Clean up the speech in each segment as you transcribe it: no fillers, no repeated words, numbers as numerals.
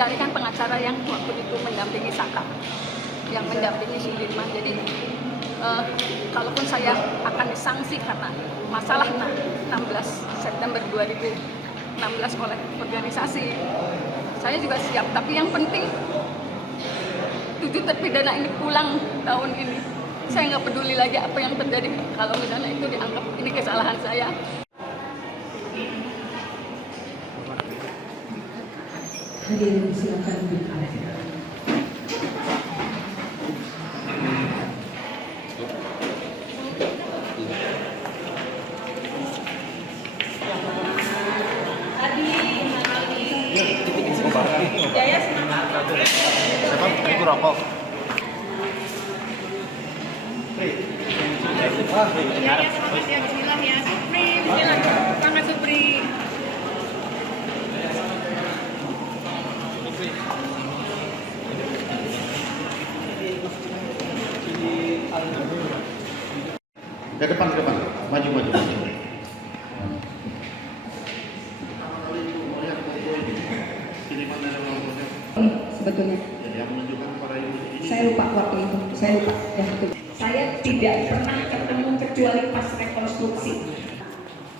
dicarikan pengacara yang waktu itu mendampingi Saka, yang mendampingi Sudirman. Jadi kalaupun saya akan disanksi karena masalah 16 September 2016 oleh organisasi, saya juga siap. Tapi yang penting 7 terpidana ini pulang tahun ini. Saya nggak peduli lagi apa yang terjadi kalau misalnya itu dianggap ini kesalahan saya. Hadirin silakan duduk. Jaya semangat. Siapa? Ibu rokok. Jaya semangat ya, bismillah ya. Supri, bismillah. Semangat Supri. Ke depan, maju. Sebetulnya saya lupa waktu itu, saya lupa ya, betul. Saya tidak pernah ketemu kecuali pas rekonstruksi.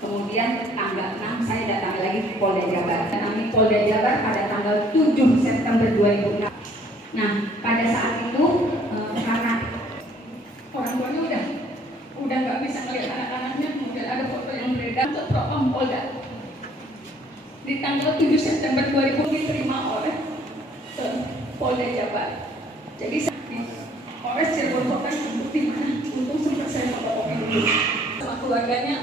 Kemudian tanggal 6 saya datang lagi ke Polda Jabar. Kami Polda Jabar pada tanggal 7 September 2006. Nah, pada saat itu karena orang tuanya udah nggak bisa melihat anak-anaknya, kemudian ada foto yang beredar ke Propam Polda. Di tanggal 7 September 2000 diterima oleh Polda Jabar. Jadi Polres Cirebon Kota bukti mana? Untung sempat saya melaporkan dulu. Sama keluarganya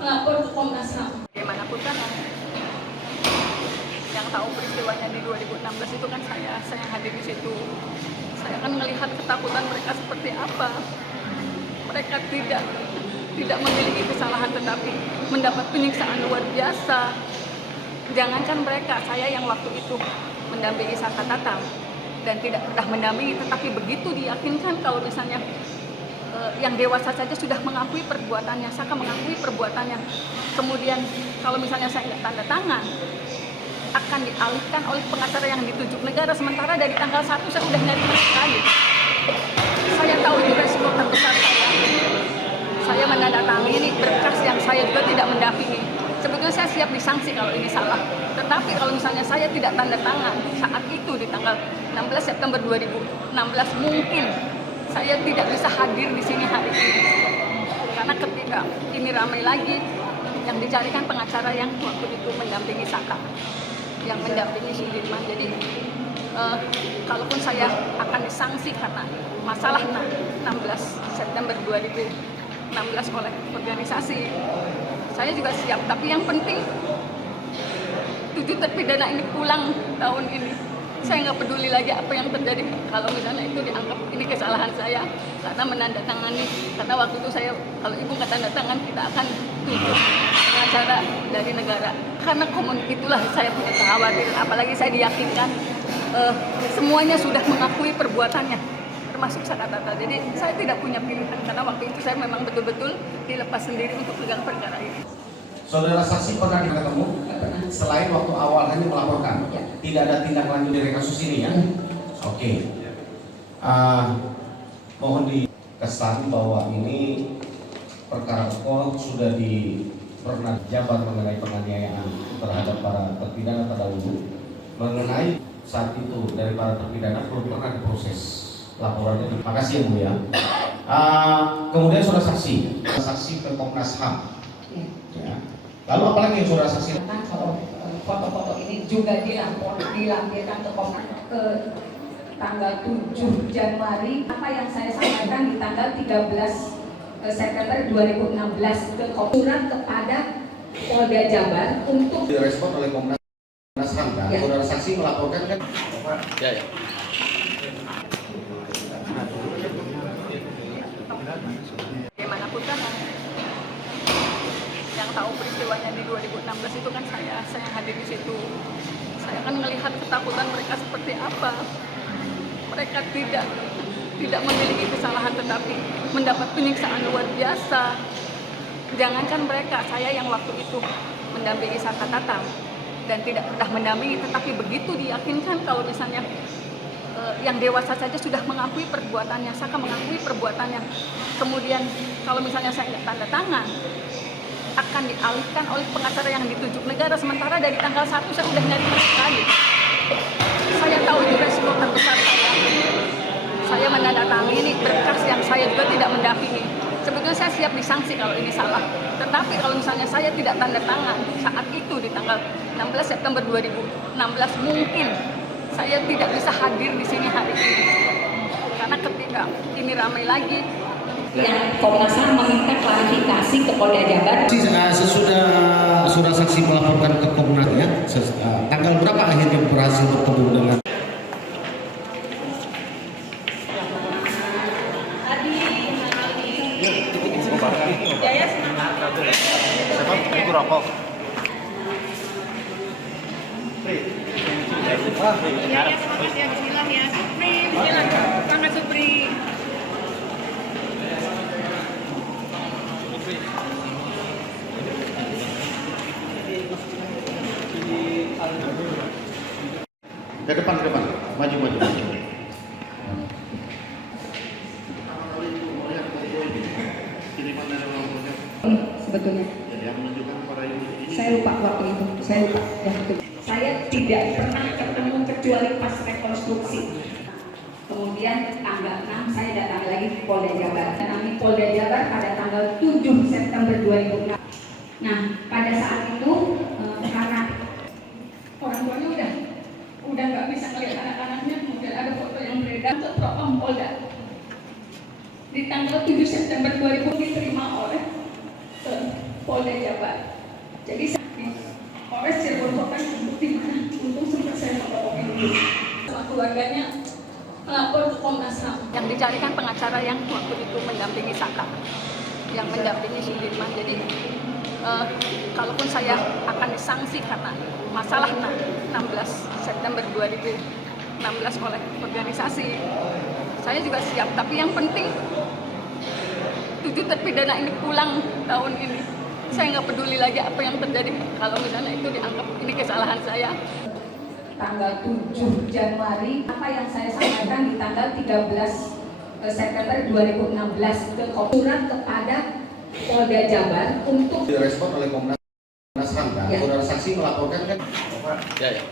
melapor ke Komnas HAM. Bagaimanapun kan yang tahu peristiwanya di 2016 itu kan saya hadir di situ. Saya kan melihat ketakutan mereka seperti apa. Mereka tidak memiliki kesalahan tetapi mendapat penyiksaan luar biasa. Jangankan mereka, saya yang waktu itu mendampingi Saka Tatal dan tidak pernah mendampingi, tetapi begitu diyakinkan kalau misalnya yang dewasa saja sudah mengakui perbuatannya, Saka mengakui perbuatannya, kemudian kalau misalnya saya nggak tanda tangan akan dialihkan oleh pengacara yang ditunjuk negara, sementara dari tanggal 1 saya sudah nyari sekali. Saya tahu itu resiko terbesar saya menandatangani berkas yang saya juga tidak mendampingi. Sebetulnya saya siap disanksi kalau ini salah. Tetapi kalau misalnya saya tidak tanda tangan saat itu di tanggal 16 September 2016, mungkin saya tidak bisa hadir di sini hari ini. Karena ketika ini ramai lagi, yang dicarikan pengacara yang waktu itu mendampingi Saka, yang mendampingi Sudirman. Jadi kalaupun saya akan disanksi karena masalah 16 September 2016 oleh organisasi, saya juga siap. Tapi yang penting 7 terpidana ini pulang tahun ini. Saya nggak peduli lagi apa yang terjadi kalau misalnya itu dianggap ini kesalahan saya karena menandatangani. Karena waktu itu saya, kalau ibu nggak tanda tangan, kita akan tunjuk pengacara dari negara. Karena itulah saya punya kekhawatiran. Apalagi saya diyakinkan semuanya sudah mengakui perbuatannya, termasuk Saka Tatal. Jadi saya tidak punya pilihan karena waktu itu saya memang betul-betul dilepas sendiri untuk pegang perkara ini. Saudara saksi pernah ketemu? Selain waktu awal hanya melaporkan, tidak ada tindak lanjut dari kasus ini ya? Oke. Mohon dikesan bahwa ini perkara pokok sudah pernah Jabar mengenai penganiayaan terhadap para terpidana terdahulu. Mengenai saat itu dari para terpidana belum pernah diproses laporannya. Terima kasih ya Bu ya. Kemudian saudara saksi ke Komnas HAM. Ya. Lalu apalagi yang saudara saksi? Kalau foto-foto ini juga dilampirkan ke Komnas ke tanggal 7 Januari. Apa yang saya sampaikan di tanggal 13 September 2016 ke surat kepada Polda Jabar untuk direspon oleh Komnas HAM kan? Ya. Saudara saksi melaporkan kan? Ya. Bagaimanapun kan yang tahu peristiwanya di 2016 itu kan saya hadir di situ. Saya kan melihat ketakutan mereka seperti apa. Mereka tidak memiliki kesalahan tetapi mendapat penyiksaan luar biasa. Jangankan mereka, saya yang waktu itu mendampingi Saka Tatal dan tidak pernah mendampingi, tetapi begitu diyakinkan kalau misalnya yang dewasa saja sudah mengakui perbuatannya, Saka mengakui perbuatannya, kemudian kalau misalnya saya nggak tanda tangan, akan dialihkan oleh pengacara yang ditunjuk negara, sementara dari tanggal 1 saya sudah nyari sekali. Saya tahu itu resiko terbesar saya menandatangani berkas yang saya juga tidak mendampingi. Sebetulnya saya siap disanksi kalau ini salah, tetapi kalau misalnya saya tidak tanda tangan saat itu di tanggal 16 September 2016, mungkin saya tidak bisa hadir di sini hari ini. Karena ketika ini ramai lagi, yang Komnas HAM meminta klarifikasi ke Polda Jabar. Sesudah saksi melaporkan ke Komnas ya, tanggal berapa akhirnya berhasil bertemu dengan Jaya semangat. Itu rokok. Jaya semangat ya, bismillah ya. Supri, bismillah. Semangat Supri. Ke depan, maju. Sebetulnya saya lupa waktu itu, saya lupa. Ya, betul. Saya tidak pernah ketemu kecuali pas rekonstruksi. Kemudian tanggal 6 saya datang lagi ke Polda Jabar. Kami Polda Jabar pada tanggal 7 September 2006. Nah, pada saat itu karena orang tuanya udah nggak bisa melihat anak-anaknya, kemudian ada foto yang beredar ke Propam Polda. Di tanggal 7 September 2000 diterima oleh Polda Jabar. Jadi Polres Cirebon Kota untuk di mana? Untung sempat saya melapor ini. Sama keluarganya melapor ke Komnas HAM. Yang dicarikan pengacara yang waktu itu mendampingi Saka, yang mendampingi Sudirman. Jadi kalaupun saya akan disanksi karena masalah 16 September 2016 oleh organisasi, saya juga siap. Tapi yang penting 7 terpidana ini pulang tahun ini. Saya nggak peduli lagi apa yang terjadi kalau misalnya itu dianggap ini kesalahan saya. tanggal 7 Januari, apa yang saya sampaikan di tanggal 13 September 2016 ke surat kepada Polda Jabar untuk direspon oleh Komnas HAM kan? Ya. Saudara saksi melaporkan kan? Ya.